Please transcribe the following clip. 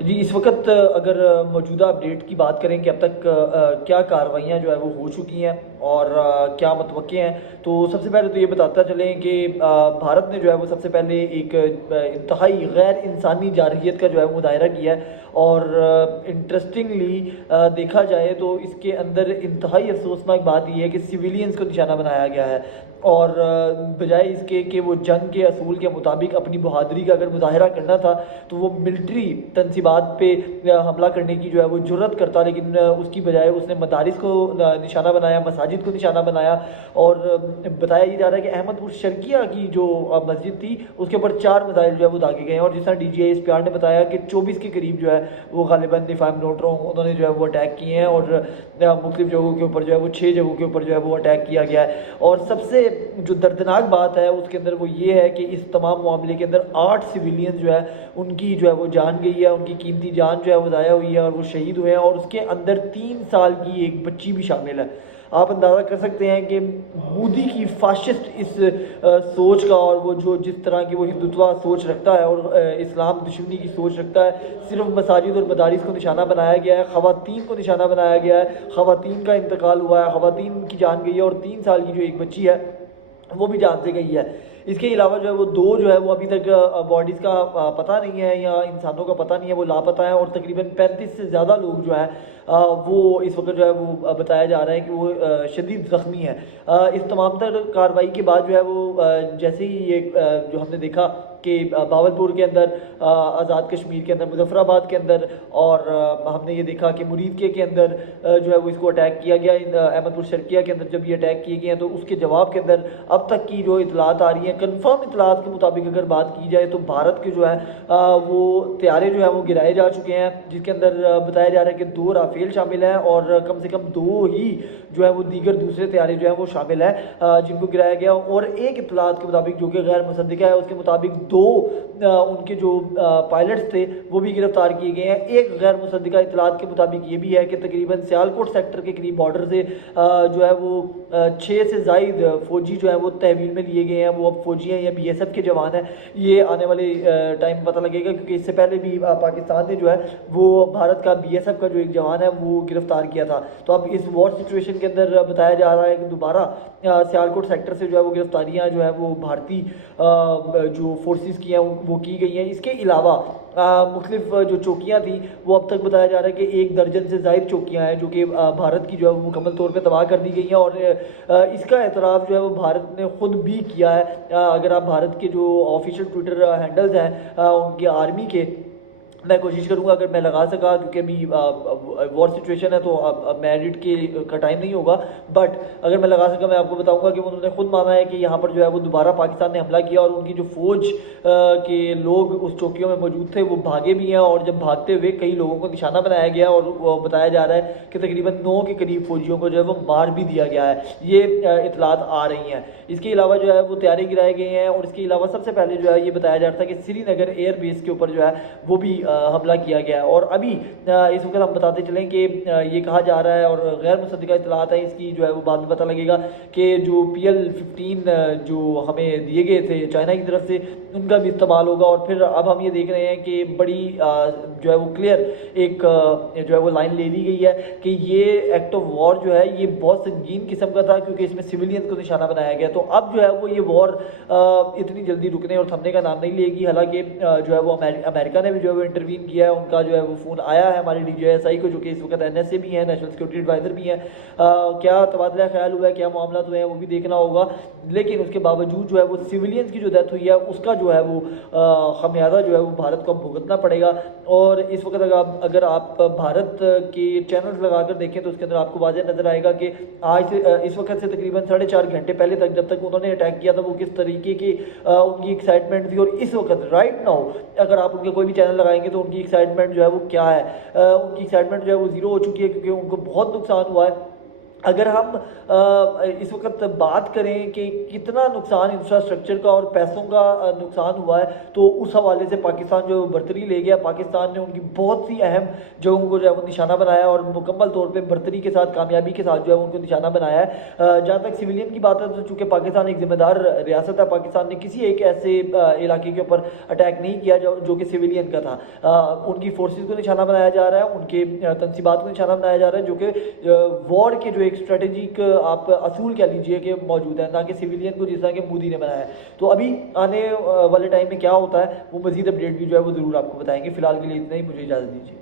جی اس وقت اگر موجودہ اپڈیٹ کی بات کریں کہ اب تک کیا کارروائیاں جو ہے وہ ہو چکی ہیں اور کیا متوقع ہیں، تو سب سے پہلے تو یہ بتاتا چلیں کہ بھارت نے جو ہے وہ سب سے پہلے ایک انتہائی غیر انسانی جارحیت کا جو ہے وہ مظاہرہ کیا ہے، اور انٹرسٹنگلی دیکھا جائے تو اس کے اندر انتہائی افسوسناک بات یہ ہے کہ سویلینز کو نشانہ بنایا گیا ہے، اور بجائے اس کے کہ وہ جنگ کے اصول کے مطابق اپنی بہادری کا اگر مظاہرہ کرنا تھا تو وہ ملٹری تنصیبات پہ حملہ کرنے کی جو ہے وہ جرت کرتا، لیکن اس کی بجائے اس نے مدارس کو نشانہ بنایا، مساجد کو نشانہ بنایا، اور بتایا یہ جا رہا ہے کہ احمد پور شرقیہ کی جو مسجد تھی اس کے اوپر 4 میزائل جو ہے وہ داغے گئے ہیں، اور جس طرح D G I S P R نے بتایا کہ 24 کے قریب جو ہے وہ غالباً دفاع نوٹ رہا ہوں انہوں نے جو ہے وہ اٹیک کیے ہیں، اور مختلف جگہوں کے اوپر جو ہے وہ 6 جگہوں کے اوپر جو ہے وہ اٹیک کیا گیا ہے۔ اور سب سے جو دردناک بات ہے اس کے اندر وہ یہ ہے کہ اس تمام معاملے کے اندر 8 سویلین جو ہے ان کی جو ہے وہ جان گئی ہے، ان کی قیمتی جان جو ہے وہ ضائع ہوئی ہے اور وہ شہید ہوئے ہیں، اور اس کے اندر 3 سال کی ایک بچی بھی شامل ہے۔ آپ اندازہ کر سکتے ہیں کہ مودی کی فاشسٹ اس سوچ کا، اور وہ جو جس طرح کی وہ ہندوتوا سوچ رکھتا ہے اور اسلام دشمنی کی سوچ رکھتا ہے، صرف مساجد اور مدارس کو نشانہ بنایا گیا ہے، خواتین کو نشانہ بنایا گیا ہے، خواتین کا انتقال ہوا ہے، خواتین کی جان گئی ہے، اور 3 سال کی جو ایک بچی ہے وہ بھی جان سے گئی ہے۔ اس کے علاوہ جو ہے وہ 2 جو ہے وہ ابھی تک باڈیز کا پتہ نہیں ہے یا انسانوں کا پتہ نہیں ہے، وہ لاپتہ ہیں، اور تقریباً 35 سے زیادہ لوگ جو ہیں وہ اس وقت جو ہے وہ بتایا جا رہا ہے کہ وہ شدید زخمی ہیں۔ اس تمام تر کارروائی کے بعد جو ہے وہ جیسے ہی یہ جو ہم نے دیکھا کہ باولپور کے اندر، آزاد کشمیر کے اندر، مظفر آباد کے اندر، اور ہم نے یہ دیکھا کہ مرید کے اندر جو ہے وہ اس کو اٹیک کیا گیا، احمد پور شرقیہ کے اندر جب یہ اٹیک کیے گئے ہیں تو اس کے جواب کے اندر اب تک کی جو اطلاعات آ رہی ہیں، کنفرم اطلاعات کے مطابق اگر بات کی جائے تو بھارت کے جو ہے وہ طیارے جو ہیں وہ گرائے جا چکے ہیں، جس کے اندر بتایا جا رہا ہے کہ 2 رافیل شامل ہیں، اور کم سے کم 2 ہی جو ہے وہ دیگر دوسرے طیارے جو ہیں وہ شامل ہیں جن کو گرایا گیا، اور ایک اطلاعات کے مطابق جو کہ غیر مصدقہ ہے اس کے مطابق 2 ان کے جو پائلٹس تھے وہ بھی گرفتار کیے گئے ہیں۔ ایک غیر مصدقہ اطلاعات کے مطابق یہ بھی ہے کہ تقریباً سیالکوٹ سیکٹر کے قریب بارڈر سے جو ہے وہ 6 سے زائد فوجی جو ہے وہ تحویل میں لیے گئے ہیں، وہ اب فوجی ہیں یا بی ایس ایف کے جوان ہیں، یہ آنے والے ٹائم پتہ لگے گا، کیونکہ اس سے پہلے بھی پاکستان نے جو ہے وہ بھارت کا بی ایس ایف کا جو ایک جوان ہے وہ گرفتار کیا تھا۔ تو اب اس وار سچویشن کے اندر بتایا جا رہا ہے کہ دوبارہ سیالکوٹ سیکٹر سے جو ہے وہ گرفتاریاں جو ہے وہ بھارتی جو فورسز کی ہیں وہ کی گئی ہیں۔ اس کے علاوہ مختلف جو چوکیاں تھیں وہ اب تک بتایا جا رہا ہے کہ 1 درجن سے زائد چوکیاں ہیں جو کہ بھارت کی جو ہے وہ مکمل طور پہ تباہ کر دی گئی ہیں، اور اس کا اعتراف جو ہے وہ بھارت نے خود بھی کیا ہے۔ اگر آپ بھارت کے جو آفیشیل ٹویٹر ہینڈلز ہیں ان کے آرمی کے، میں کوشش کروں گا اگر میں لگا سکا، کیونکہ ابھی وار سچویشن ہے تو اب میں ایڈٹ کا ٹائم نہیں ہوگا، بٹ اگر میں لگا سکا میں آپ کو بتاؤں گا کہ انہوں نے خود مانا ہے کہ یہاں پر جو ہے وہ دوبارہ پاکستان نے حملہ کیا، اور ان کی جو فوج کے لوگ اس چوکیوں میں موجود تھے وہ بھاگے بھی ہیں، اور جب بھاگتے ہوئے کئی لوگوں کو نشانہ بنایا گیا، اور وہ بتایا جا رہا ہے کہ تقریباً 9 کے قریب فوجیوں کو جو ہے وہ مار بھی دیا گیا ہے، یہ اطلاعات آ رہی ہیں۔ اس کے علاوہ جو ہے وہ طیارے گرائے گئے ہیں، اور اس کے علاوہ سب سے پہلے جو ہے یہ بتایا جا رہا تھا کہ سری نگر ایئر بیس کے اوپر جو ہے وہ بھی حملہ کیا گیا ہے، اور ابھی اس وقت ہم بتاتے چلیں کہ یہ کہا جا رہا ہے، اور غیر مصدقہ اطلاعات ہیں اس کی جو ہے وہ بعد میں پتہ لگے گا کہ جو PL-15 جو ہمیں دیے گئے تھے چائنا کی طرف سے ان کا بھی استعمال ہوگا، اور پھر اب ہم یہ دیکھ رہے ہیں کہ بڑی جو ہے وہ کلیئر ایک جو ہے وہ لائن لے لی گئی ہے کہ یہ ایکٹ آف وار جو ہے یہ بہت سنگین قسم کا تھا، کیونکہ اس میں سویلین کو نشانہ بنایا گیا، تو اب جو ہے وہ یہ وار اتنی جلدی رکنے اور تھمنے کا نام نہیں لے گی۔ حالانکہ جو ہے وہ امریکہ نے بھی جو ہے وہ انٹروین کیا ہے، ان کا جو ہے وہ فون آیا ہے ہمارے DJSI کو، جو کہ اس وقت NSA بھی ہیں، نیشنل سیکورٹی ایڈوائزر بھی ہیں، کیا تبادلہ خیال ہوا ہے، کیا معاملات ہوئے ہیں وہ بھی دیکھنا ہوگا، لیکن اس کے باوجود جو ہے وہ سویلینز کی جو ڈیتھ ہوئی ہے اس کا جو ہے وہ خمیازہ جو ہے وہ بھارت کو بھگتنا پڑے گا۔ اور اس وقت اگر آپ بھارت کے چینلز لگا کر دیکھیں تو اس کے اندر آپ کو واضح نظر آئے گا کہ آج سے اس وقت سے تقریباً 4.5 گھنٹے پہلے تک جب تک انہوں نے اٹیک کیا تھا وہ کس طریقے کی ان کی ایکسائٹمنٹ تھی، اور اس وقت رائٹ ناؤ اگر آپ ان کے کوئی بھی چینل لگائیں گے تو ان کی ایکسائٹمنٹ جو ہے وہ کیا ہے، ان کی ایکسائٹمنٹ جو ہے وہ زیرو ہو چکی ہے، کیونکہ ان کو بہت نقصان ہوا ہے۔ اگر ہم اس وقت بات کریں کہ کتنا نقصان انفراسٹرکچر کا اور پیسوں کا نقصان ہوا ہے، تو اس حوالے سے پاکستان جو برتری لے گیا، پاکستان نے ان کی بہت سی اہم جگہوں کو جو ہے وہ نشانہ بنایا اور مکمل طور پہ برتری کے ساتھ، کامیابی کے ساتھ جو ہے ان کو نشانہ بنایا ہے۔ جہاں تک سویلین کی بات ہے تو چونکہ پاکستان ایک ذمہ دار ریاست ہے، پاکستان نے کسی ایک ایسے علاقے کے اوپر اٹیک نہیں کیا جو کہ سویلین کا تھا۔ ان کی فورسز کو نشانہ بنایا جا رہا ہے، ان کے تنصیبات کو نشانہ بنایا جا رہا ہے، جو کہ وار کے جو ایک اسٹریٹجک آپ اصول کہہ لیجئے کہ موجود ہے، نہ کہ سویلین کو جس طرح کہ مودی نے بنایا ہے۔ تو ابھی آنے والے ٹائم میں کیا ہوتا ہے وہ مزید اپڈیٹ بھی جو ہے وہ ضرور آپ کو بتائیں گے۔ فی الحال کے لیے اتنا ہی، مجھے اجازت دیجیے۔